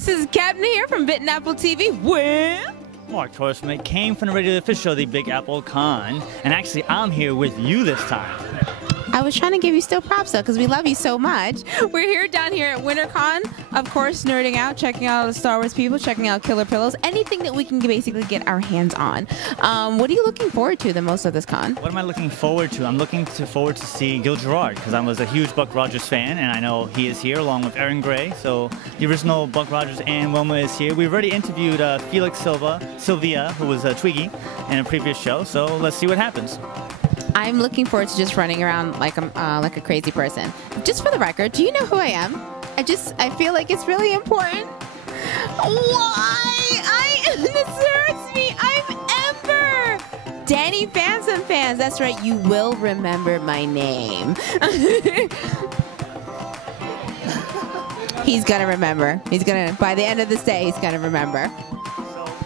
guys, this is CADMA here from Bit and Apple TV with Mark Torresmith came from the radio official show, the Big Apple Con, and actually I'm here with you this time. I was trying to give you still props though, because we love you so much. We're here down here at WinterCon, of course, nerding out, checking out all the Star Wars people, checking out Killer Pillows, anything that we can basically get our hands on. What are you looking forward to the most of this con? What am I looking forward to? I'm looking forward to see Gil Gerard, because I was a huge Buck Rogers fan, and I know he is here along with Aaron Gray. So the original Buck Rogers and Wilma is here. We've already interviewed Felix Sylvia, who was Twiggy in a previous show. So let's see what happens. I'm looking forward to just running around like a crazy person. Just for the record, do you know who I am? I feel like it's really important. Why? This hurts me. I'm Ember. Danny Fans. That's right. You will remember my name. He's gonna remember. By the end of this day, he's gonna remember.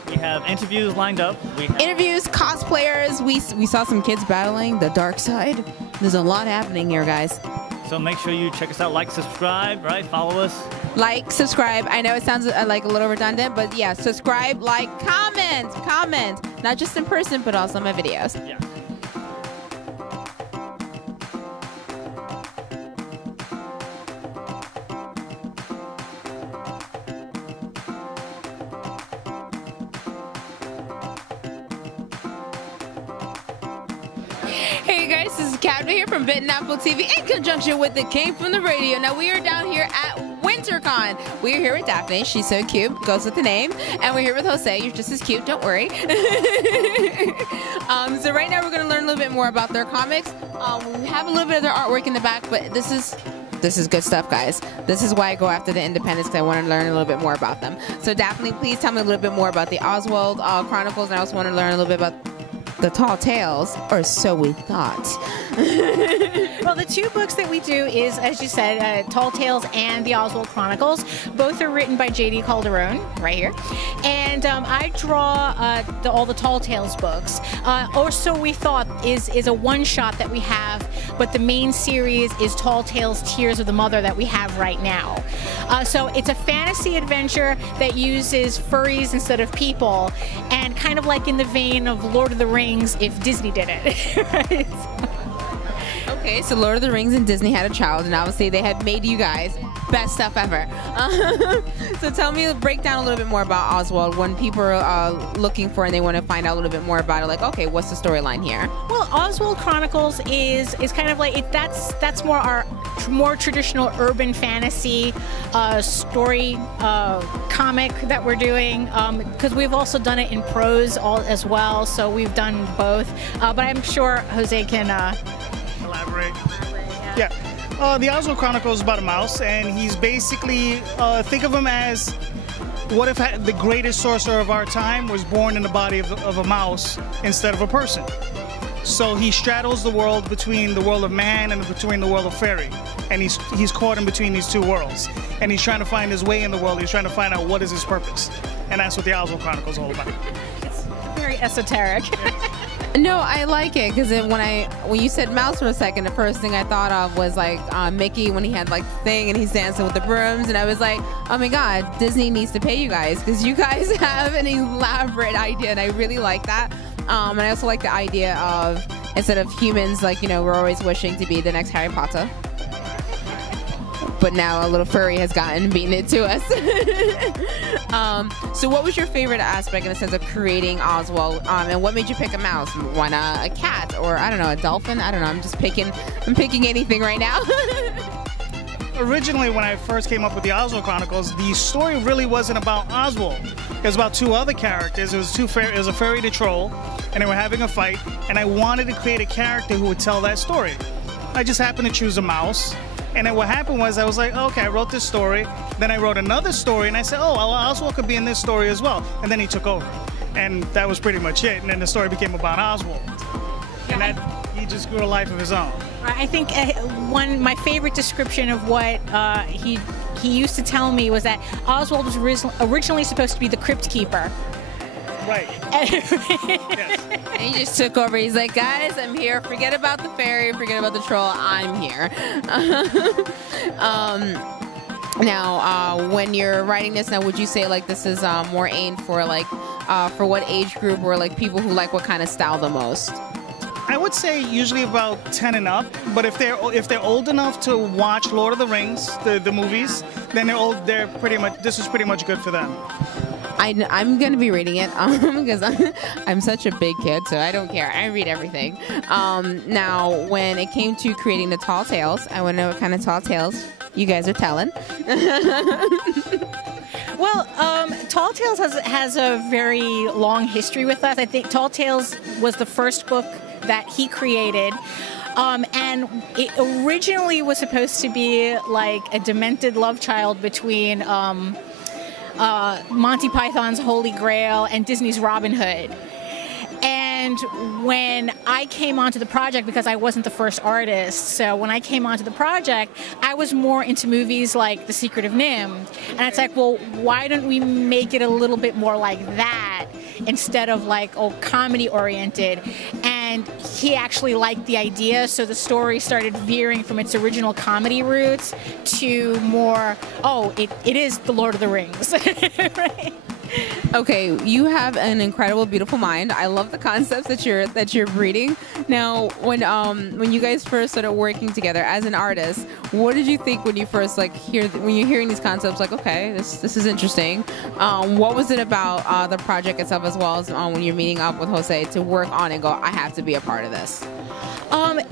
We have interviews lined up. Interviews, cosplayers. We saw some kids battling the dark side. There's a lot happening here, guys. So make sure you check us out, like, subscribe, right? Follow us. Like, subscribe. I know it sounds like a little redundant, but yeah, subscribe, like, comment. Not just in person, but also my videos. Yeah. Hey guys, this is CADMA here from Bit and Apple TV in conjunction with the King from the Radio. Now we are down here at WinterCon. We're here with Daphne. She's so cute, goes with the name. And we're here with Jose. You're just as cute, don't worry. So right now we're going to learn a little bit more about their comics. We have a little bit of their artwork in the back, but this is good stuff, guys. This is why I go after the independents, because I want to learn a little bit more about them. So Daphne, please tell me a little bit more about the Oswald Chronicles, and I also want to learn a little bit about the Tall Tales, or so we thought. Well, the two books that we do is, as you said, Tall Tales and the Oswald Chronicles. Both are written by J.D. Calderon, right here. And I draw all the Tall Tales books. Or so we thought is a one-shot that we have, but the main series is Tall Tales Tears of the Mother that we have right now. So it's a fantasy adventure that uses furries instead of people, and kind of like in the vein of Lord of the Rings if Disney did it. Right? Okay, so Lord of the Rings and Disney had a child, and obviously they had made you guys best stuff ever. So tell me, break down a little bit more about Oswald. When people are looking for and they want to find out a little bit more about it, like, okay, what's the storyline here? Well, Oswald Chronicles is kind of like that's more our more traditional urban fantasy story comic that we're doing, because we've also done it in prose as well. So we've done both. But I'm sure Jose can elaborate. Yeah. The Oswald Chronicles is about a mouse, and he's basically, think of him as, what if the greatest sorcerer of our time was born in the body of a mouse instead of a person? So he straddles the world between the world of man and between the world of fairy. And he's caught in between these two worlds. And he's trying to find his way in the world. He's trying to find out what is his purpose. And that's what the Oswald Chronicles is all about. It's very esoteric. No, I like it, because when you said mouse for a second, the first thing I thought of was like Mickey when he had like the thing and he's dancing with the brooms, and I was like, oh my god, Disney needs to pay you guys, because you guys have an elaborate idea, and I really like that. And I also like the idea of, instead of humans, like, you know, we're always wishing to be the next Harry Potter, but now a little furry has gotten beaten it to us. So what was your favorite aspect in the sense of creating Oswald, and what made you pick a mouse? Why not a cat, or I don't know, a dolphin? I don't know, I'm picking anything right now. Originally, when I first came up with the Oswald Chronicles, the story really wasn't about Oswald. It was about two other characters. It was a fairy and a troll, and they were having a fight, and I wanted to create a character who would tell that story. I just happened to choose a mouse. And then what happened was, I was like, okay, I wrote this story. Then I wrote another story, and I said, oh, well, Oswald could be in this story as well. And then he took over. And that was pretty much it. And then the story became about Oswald. And that he just grew a life of his own. I think my favorite description of what he used to tell me was that Oswald was originally supposed to be the crypt keeper. Right. Yes. And he just took over. He's like, guys, I'm here. Forget about the fairy. Forget about the troll. I'm here. Now, when you're writing this, now would you say like this is more aimed for like for what age group, or like people who like what kind of style the most? I would say usually about 10 and up, but if they're old enough to watch Lord of the Rings, the movies, then they're pretty much, this is pretty much good for them. I'm gonna be reading it because I'm such a big kid, so I don't care. I read everything. Now, when it came to creating the tall tales, I want to know what kind of tall tales you guys are telling. Well, Tall Tales has a very long history with us. I think Tall Tales was the first book that he created. And it originally was supposed to be like a demented love child between Monty Python's Holy Grail and Disney's Robin Hood. And when I came onto the project, because I wasn't the first artist, so when I came onto the project, I was more into movies like The Secret of NIMH. And it's like, well, why don't we make it a little bit more like that instead of like, comedy oriented? And he actually liked the idea, so the story started veering from its original comedy roots to more, it is the Lord of the Rings. Right? Okay, you have an incredible, beautiful mind. I love the concepts that you're reading. Now, when you guys first started working together as an artist, what did you think when you first when you're hearing these concepts? Like, okay, this is interesting. What was it about the project itself, as well as when you're meeting up with Jose to work on it and go, I have to be a part of this?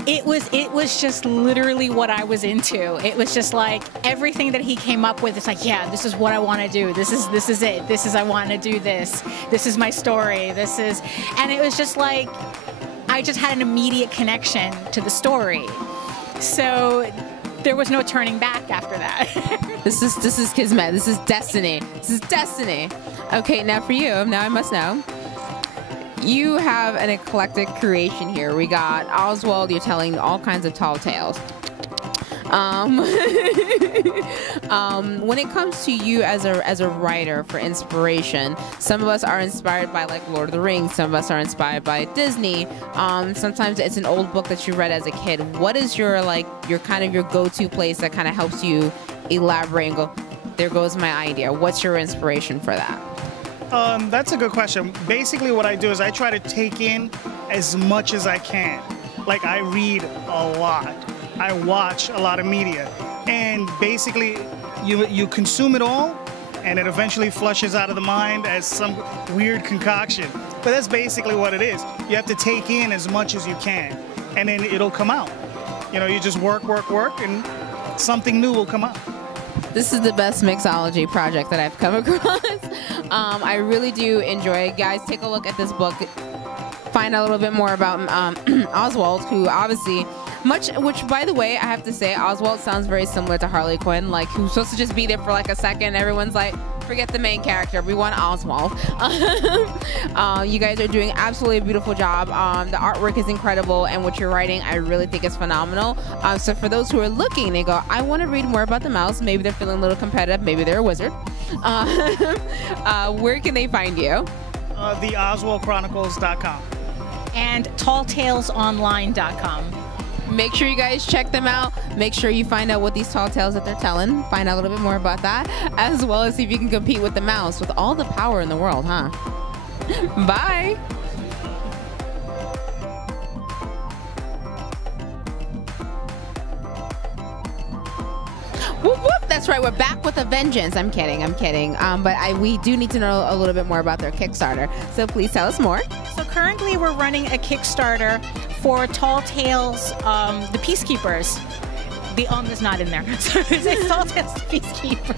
It was just literally what I was into. It was just like everything that he came up with. It's like, yeah, this is what I want to do. This is it. I want to do this. This is my story. And it was just like, I just had an immediate connection to the story. So there was no turning back after that. This is Kismet. This is destiny. This is destiny. Okay, now for you, now I must know. You have an eclectic creation here. We got Oswald, you're telling all kinds of tall tales. When it comes to you as a writer for inspiration, some of us are inspired by like Lord of the Rings, some of us are inspired by Disney. Sometimes it's an old book that you read as a kid. What is your kind of your go-to place that kind of helps you elaborate and go, there goes my idea? What's your inspiration for that? That's a good question. Basically what I do is I try to take in as much as I can. Like, I read a lot. I watch a lot of media. And basically you consume it all, and it eventually flushes out of the mind as some weird concoction. But that's basically what it is. You have to take in as much as you can, and then it'll come out. You know, you just work, and something new will come out. This is the best mixology project that I've come across. I really do enjoy it. Guys, take a look at this book. Find out a little bit more about Oswald, who obviously, which by the way, I have to say, Oswald sounds very similar to Harley Quinn, like who's supposed to just be there for like a second. Everyone's like, forget the main character, we want Oswald. You guys are doing absolutely a beautiful job. The artwork is incredible, and what you're writing, I really think is phenomenal. So for those who are looking, they go, I want to read more about the mouse. Maybe they're feeling a little competitive. Maybe they're a wizard. Where can they find you? The OswaldChronicles.com. And talltalesonline.com. Make sure you guys check them out. Make sure you find out what these tall tales that they're telling. Find out a little bit more about that, as well as see if you can compete with the mouse with all the power in the world, huh? Bye. Whoop, whoop. That's right, we're back with a vengeance. I'm kidding. But we do need to know a little bit more about their Kickstarter. So please tell us more. So currently we're running a Kickstarter for Tall Tales, the Peacekeepers. The is not in there. So it's Tall Tales, the Peacekeepers.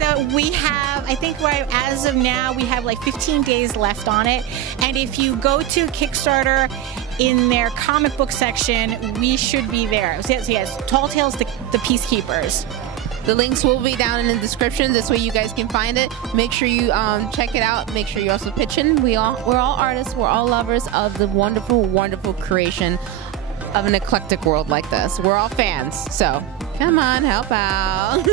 So we have, I think right as of now, we have like 15 days left on it. And if you go to Kickstarter, in their comic book section, we should be there. So yes, Tall Tales, the Peacekeepers. The links will be down in the description. This way you guys can find it. Make sure you check it out. Make sure you also pitch in. We're all artists. We're all lovers of the wonderful, wonderful creation of an eclectic world like this. We're all fans. So come on, help out.